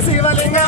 Shivalinga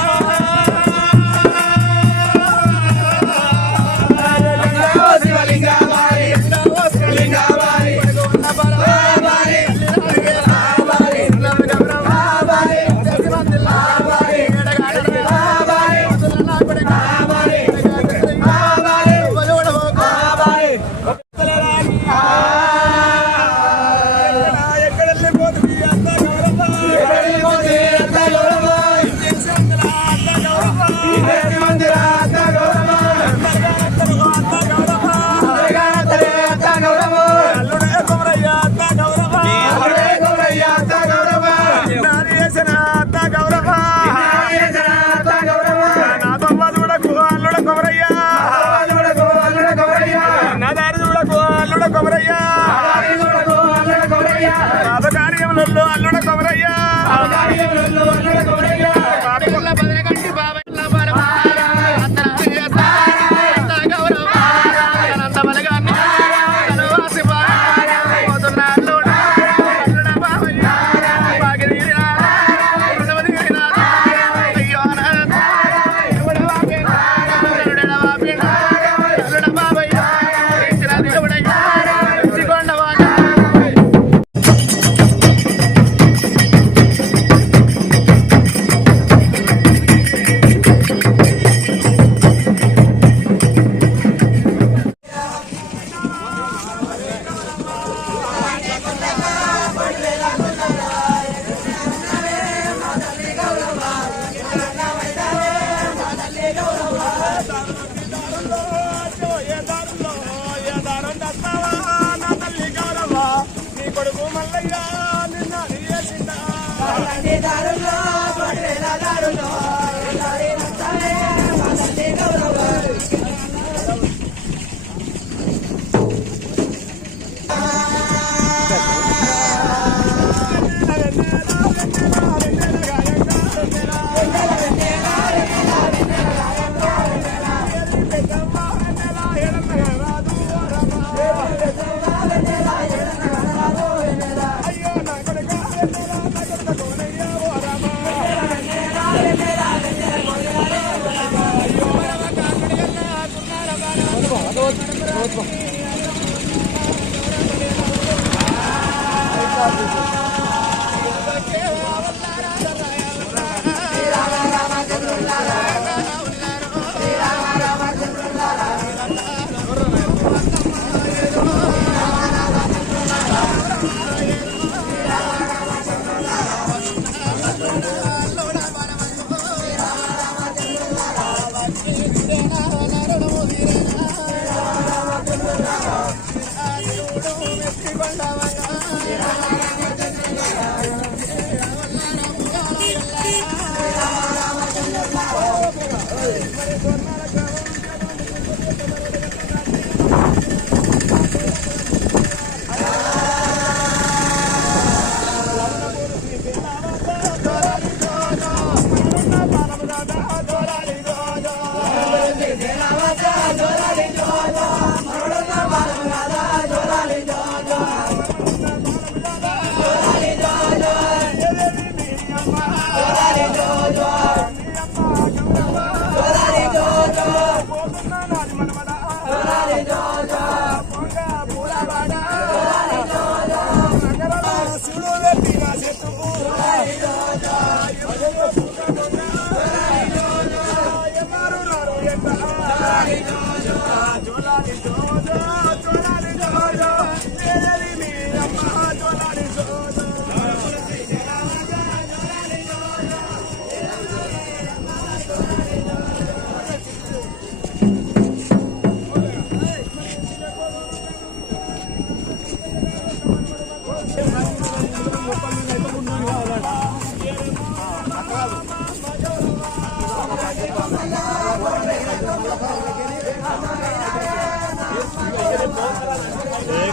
down.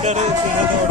れるけど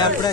Bandaru